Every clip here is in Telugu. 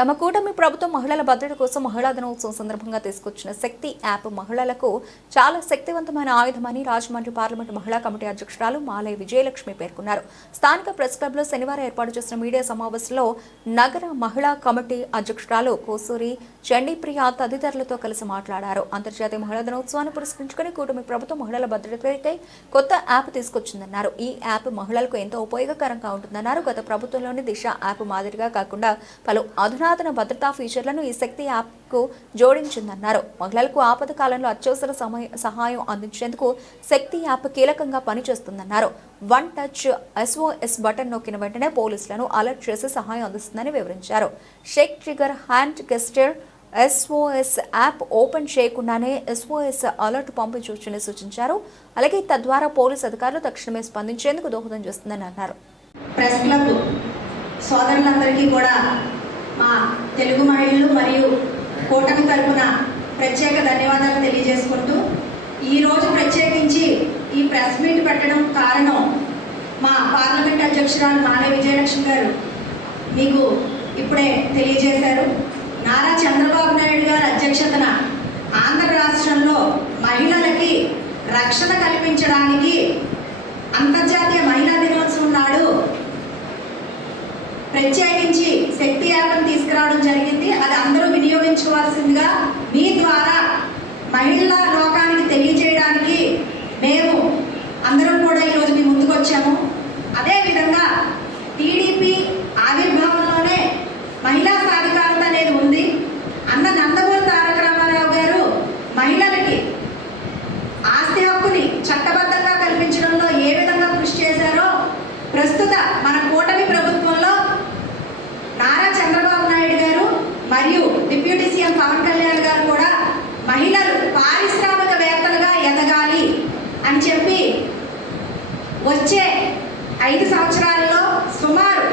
తమ కూటమి ప్రభుత్వం మహిళల భద్రత కోసం మహిళా దినోత్సవం సందర్భంగా తీసుకొచ్చిన శక్తి యాప్ మహిళలకు చాలా శక్తివంతమైన ఆయుధమని రాజమండ్రి పార్లమెంటు మహిళా కమిటీ అధ్యక్షురాలు మాలయ విజయలక్ష్మి పేర్కొన్నారు. స్థానిక ప్రెస్ క్లబ్లో శనివారం ఏర్పాటు చేసిన మీడియా సమావేశంలో నగర మహిళా కమిటీ అధ్యక్షురాలు కోసూరి చండీప్రియ తదితరులతో కలిసి మాట్లాడారు. అంతర్జాతీయ మహిళా దినోత్సవాన్ని పురస్కరించుకుని కూటమి ప్రభుత్వం మహిళల భద్రతకై కొత్త యాప్ తీసుకొచ్చిందన్నారు. ఈ యాప్ మహిళలకు ఎంతో ఉపయోగకరంగా ఉంటుందన్నారు. గత ప్రభుత్వంలోని దిశ యాప్ మాదిరిగా కాకుండా పలు అధునాతన భద్రతా ఫీచర్లను ఈ శక్తి యాప్ కు జోడించిందన్నారు. మహిళలకు ఆపద కాలంలో అత్యవసర సహాయం అందించేందుకు శక్తి యాప్ కీలకంగా పనిచేస్తుందన్నారు. వన్ టచ్ SOS బటన్ నొక్కిన వెంటనే పోలీసులను అలర్ట్ చేసి సహాయం అందిస్తుందని వివరించారు. Sheikh trigger hand గెస్టర్ SOS app open చేయకుండానే SOS అలర్ట్ పంపించవచ్చని సూచించారు. అలాగే తద్వారా పోలీసు అధికారులు తక్షణమే స్పందించేందుకు దోహదం చేస్తుందని అన్నారు. ప్రెస్ క్లబ్ సోదరులందరికీ కూడా మా తెలుగు మహిళలు మరియు కూటమి తరపున ప్రత్యేక ధన్యవాదాలు తెలియజేసుకుంటూ ఈరోజు ప్రత్యేకించి ఈ ప్రెస్ మీట్ పెట్టడం కారణం మా పార్లమెంట్ అధ్యక్షురాలు మాలయ విజయలక్ష్మి గారు మీకు ఇప్పుడే తెలియజేశారు. నారా చంద్రబాబు నాయుడు గారి అధ్యక్షతన ఆంధ్ర రాష్ట్రంలో మహిళలకి రక్షణ కల్పించడానికి అంతర్జాతీయ మహిళా దినోత్సవం నాడు ప్రత్యేకించి శక్తి యాప్ను తీసుకురావడం జరిగింది. అది అందరూ వినియోగించుకోవాల్సిందిగా మీ ద్వారా మహిళల లోకానికి తెలియజేయడానికి మేము అందరం కూడా ఈరోజు మీ ముందుకు వచ్చాము. అదేవిధంగా టీడీపీ ఆవిర్భావంలోనే మహిళా సాధికారత అనేది ఉంది. అన్న నందమూరి తారక రామారావు గారు మహిళలకి ఆస్తి హక్కుని చట్టబద్ధంగా కల్పించడంలో ఏ విధంగా కృషి చేశారో ప్రస్తుత మన కూటమి ప్రభుత్వంలో నారా చంద్రబాబు నాయుడు గారు మరియు డిప్యూటీ సీఎం పవన్ కళ్యాణ్ గారు కూడా మహిళలు పారిశ్రామికవేత్తలుగా ఎదగాలి అని చెప్పి వచ్చే 5 సంవత్సరాల్లో సుమారు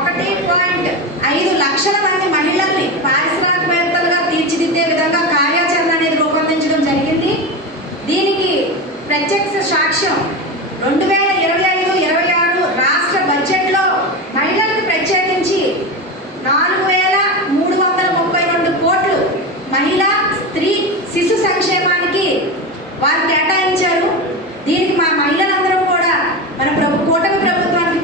1.5 లక్షల మంది మహిళల్ని పారిశ్రామికవేత్తలుగా తీర్చిదిద్దే విధంగా కార్యాచరణ అనేది రూపొందించడం జరిగింది. దీనికి ప్రత్యక్ష సాక్ష్యం 2025-26 రాష్ట్ర బడ్జెట్లో మహిళలకు ప్రత్యేకించి 4,332 కోట్లు మహిళా స్త్రీ శిశు సంక్షేమానికి వారు కేటాయించారు. దీనికి మా మహిళలందరూ కూడా మన కూటమి ప్రభుత్వానికి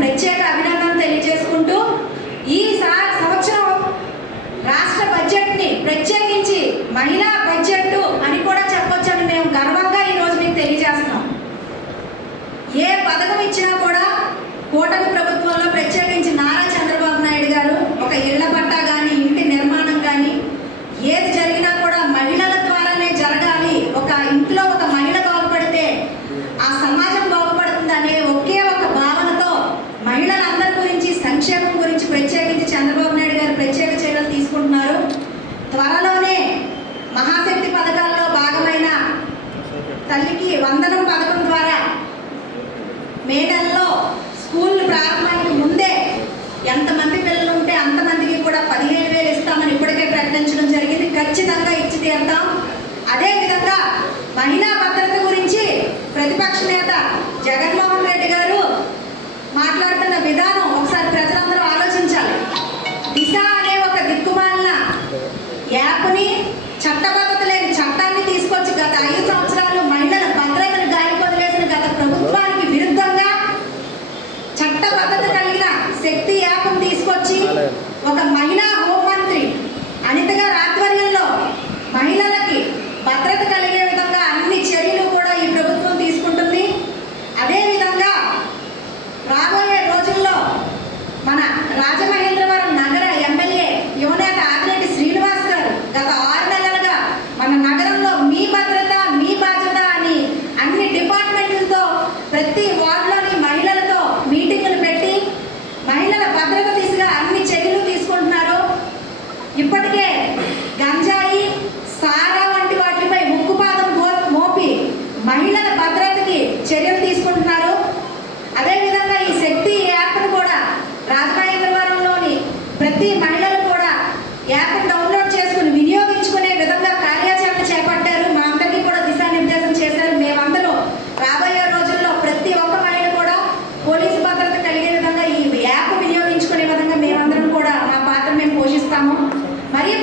చేస్తున్నాము. మరియు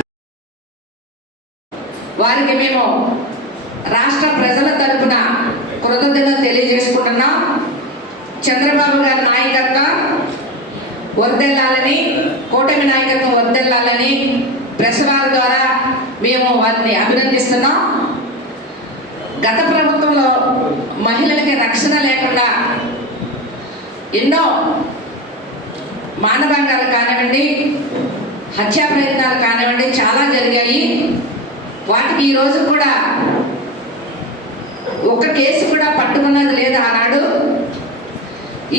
వారికి మేము రాష్ట్ర ప్రజల తరపున కృతజ్ఞతలు తెలియజేసుకుంటున్నాం. చంద్రబాబు గారి నాయకత్వం వర్ధిల్లాలని, కూటమి నాయకత్వం వర్ధిల్లాలని ప్రెస్ వారి ద్వారా మేము వారిని అభినందిస్తున్నాం. గత ప్రభుత్వంలో మహిళలకి రక్షణ లేకుండా ఎన్నో మానభంగాలు కానివ్వండి, హత్యా ప్రయత్నాలు కానివ్వండి చాలా జరిగాయి. వాటికి ఈ రోజు కూడా ఒక్క కేసు కూడా పట్టుకున్నది లేదు ఆనాడు.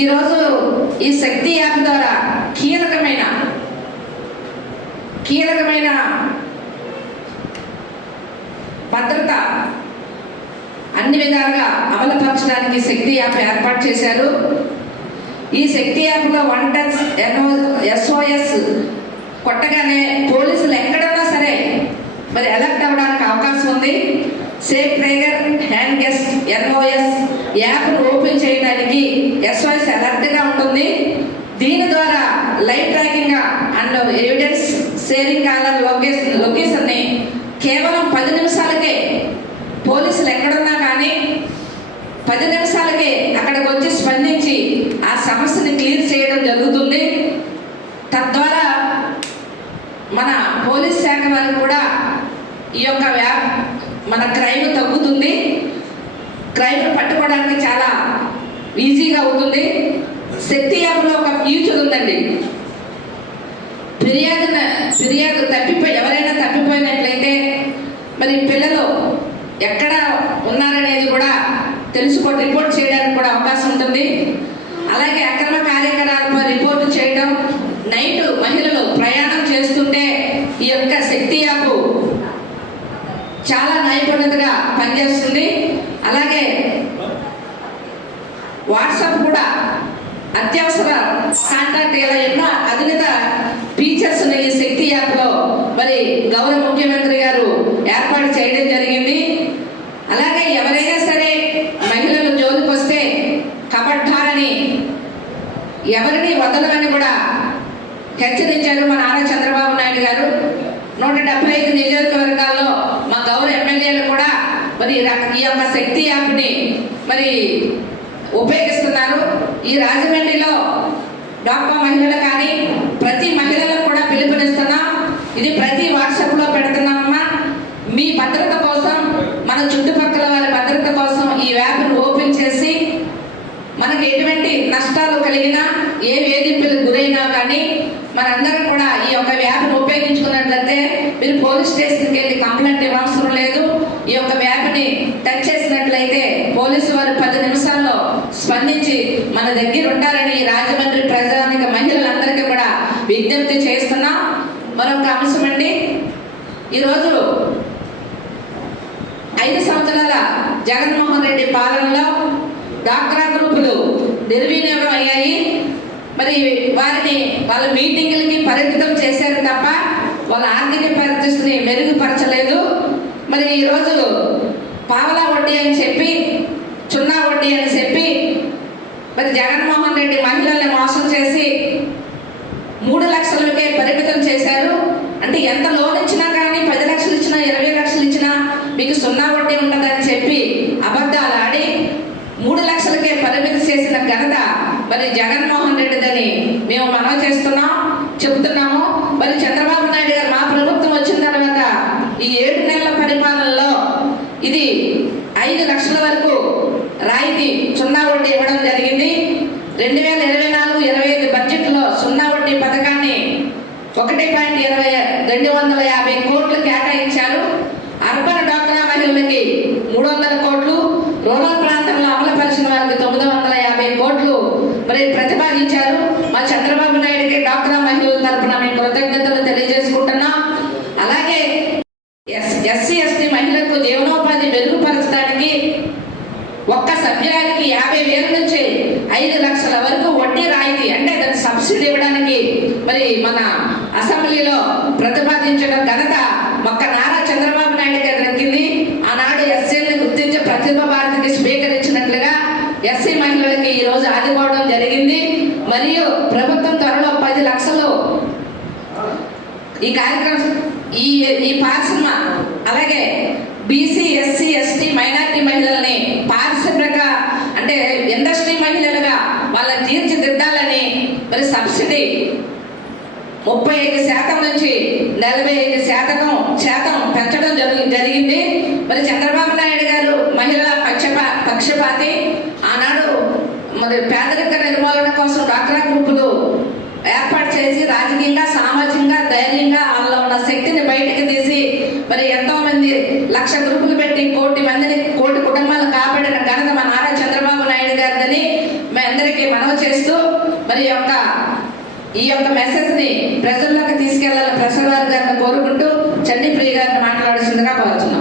ఈరోజు ఈ శక్తి యాప్ ద్వారా కీలకమైన భద్రత అన్ని విధాలుగా అమలుపరచడానికి శక్తి యాప్ ఏర్పాటు చేశారు. ఈ శక్తి యాప్లో 1 టన్ SOS కొట్టగానే పోలీసులు ఎక్కడన్నా సరే మరి అలర్ట్ అవ్వడానికి అవకాశం ఉంది. సేఫ్ ట్రైగర్ హ్యాండ్ గెస్ట్ NOS యాప్ను ఓపెన్ చేయడానికి SOS అలర్ట్గా ఉంటుంది. దీని ద్వారా live tracking and evidence sharing caller లొకేషన్ని కేవలం 10 నిమిషాలకే పోలీసులు ఎక్కడున్నా కానీ 10 నిమిషాలకే అక్కడికి వచ్చి స్పందించి ఆ సమస్యని క్లియర్ చేయడం జరుగుతుంది. తద్వారా మన పోలీస్ శాఖ వారికి కూడా ఈ యొక్క మన క్రైమ్ తగ్గుతుంది. క్రైమ్ పట్టుకోవడానికి చాలా ఈజీగా అవుతుంది. శక్తి యాప్లో ఒక ఫ్యూచర్ ఉందండి. ఫిర్యాదు ఎవరైనా తప్పిపోయినట్లయితే మరి పిల్లలు ఎక్కడ ఉన్నారనేది కూడా రిపోర్ట్ చేయడానికి కూడా అవకాశం ఉంటుంది. అలాగే అక్రమ కార్యకలాపాలపై రిపోర్ట్ చేయడం, నైట్ మహిళలు ప్రయాణం చేస్తుంటే ఈ యొక్క శక్తి యాప్ చాలా నైపుణ్యతగా పనిచేస్తుంది. అలాగే వాట్సాప్ కూడా అత్యవసర కాంటాక్ట్ ఇలా ఎన్నో అధునిత ఫీచర్స్ ఈ శక్తి యాప్లో మరి గౌరవ ముఖ్యమంత్రి గారు ఏర్పాటు చేయడం జరిగింది. అలాగే ఎవరైనా సరే మహిళలు జోలికి వస్తే కబడ్డారని ఎవరిని వదలమని కూడా హెచ్చరించారు మా నారా చంద్రబాబు నాయుడు గారు. 175 నియోజకవర్గాల్లో మా గౌరవ ఎమ్మెల్యేలు కూడా మరి ఈ యొక్క శక్తి యాప్ని మరి ఉపయోగిస్తున్నారు. ఈ రాజమండ్రిలో డాక్టర్ మహిళలు కానీ ప్రతి మహిళలకు కూడా పిలుపునిస్తున్నాం. ఇది ప్రతి వాట్సాప్లో పెడుతున్నామమ్మా. మీ భద్రత కోసం, మన చుట్టుపక్కల వారి భద్రత కోసం ఈ యాప్ను ఓపెన్ చేసి మనకు ఎటువంటి నష్టాలు కలిగినా, ఏ వేధింపులకు గురైనా కానీ మనందరం కూడా ఈ యొక్క యాప్ను ఉపయోగించుకున్నట్లయితే మీరు పోలీస్ స్టేషన్కి వెళ్ళి కంప్లైంట్ ఇవ్వవసరం లేదు. ఈ యొక్క యాప్ని టచ్ చేసినట్లయితే పోలీసు వారు 10 నిమిషాల్లో స్పందించి మన దగ్గర ఉంటారని రాజమండ్రి ప్రజానిక మహిళలందరికీ కూడా విజ్ఞప్తి చేస్తున్నాం. మరొక అంశం అండి, ఈరోజు 5 సంవత్సరాల జగన్మోహన్ రెడ్డి పాలనలో డాక్రా గ్రూపులు నిర్వీర్యం అయ్యాయి. మరి వాళ్ళ మీటింగులకి పరిమితం చేశారు తప్ప వాళ్ళ ఆర్థిక పరిస్థితిని మెరుగుపరచలేదు. మరి ఈరోజు పావలా వడ్డీ అని చెప్పి, చున్నా వడ్డీ అని చెప్పి మరి జగన్మోహన్ రెడ్డి మహిళల్ని మోసం చేసి 3 లక్షలకే పరిమితం చేశారు. అంటే ఎంత లోన్ ఇచ్చినా కానీ 10 లక్షలు ఇచ్చినా 20 లక్షలు ఇచ్చినా మీకు సున్నా వడ్డీ ఉండదని చెప్పి అబద్ధాలు ఆడి 3 లక్షలకే పరిమితి చేసిన ఘనత మరి జగన్మోహన్ రెడ్డిదని మేము మనవి చెబుతున్నాము. మరి చంద్రబాబు నాయుడు గారు మా ప్రభుత్వం వచ్చిన తర్వాత ఈ 7 నెలల పరిపాలనలో ఇది 5 లక్షల వరకు రాయితీ సున్నా వడ్డీ ఇవ్వడం జరిగింది. 2024-25 బడ్జెట్లో సున్నా వడ్డీ పథకాన్ని 1.250 కోట్లు కేటాయించారు. అర్బన్ డాక్రా మహిళలకి 300 కోట్లు, రూరల్ ప్రాంతంలో అమలుపరిచిన వారికి 950 కోట్లు మరి ప్రతిపాదించారు. మా చంద్రబాబు నాయుడుకి డాక్రా మహిళల తరఫున మేము కృతజ్ఞతలు తెలియజేసుకుంటున్నాం. అలాగే SC/ST మహిళలకు జీవనోపాధి మెరుగుపరచడానికి ఒక్క సభ్యురానికి 50,000 నుంచి 5 లక్షల వరకు వడ్డీ రాయితీ, అంటే దాన్ని సబ్సిడీ ఇవ్వడానికి మరి మన అసెంబ్లీలో ప్రతిపాదించడం ఘనత ఒక్క నారా చంద్రబాబు నాయుడు గారు దక్కింది. ఆనాడు SCని గుర్తించి ప్రతిభ భారతికి స్వీకరించినట్లుగా SC మహిళలకి ఈ రోజు ఆదుకోవడం జరిగింది. మరియు ప్రభుత్వం త్వరలో 10 లక్షలు ఈ కార్యక్రమం ఈ పారిశ్రమ అలాగే బీసీ ఎస్సీ ఎస్టీ మైనారిటీ మహిళల్ని పారిశ్రామిక అంటే ఇండస్ట్రీ మహిళలుగా వాళ్ళని తీర్చిదిద్దాలని మరి సబ్సిడీ 35% నుంచి 45% పెంచడం జరిగింది. మరి చంద్రబాబు నాయుడు గారు మహిళల పక్షపాతి. ఆనాడు మరి పేదరిక నిర్మూలన కోసం డ్వాక్రా గ్రూపులు ఏర్పాటు చేసి రాజకీయంగా సామాజికంగా ధైర్యంగా వాళ్ళలో ఉన్న శక్తిని బయటకు తీసి మరి ఎంతో మంది 1,00,000 గ్రూపులు పెట్టి 1,00,000 కుటుంబాలను కాపాడిన ఘనత మా నారా చంద్రబాబు నాయుడు గారిని మీ అందరికీ మనవి చేస్తూ మరి ఈ యొక్క మెసేజ్ ని ప్రజల్లోకి తీసుకెళ్లాలని ప్రసాద్ గారిని కోరుకుంటూ చండీప్రియ గారిని మాట్లాడుతుండగా కోరుతున్నాను.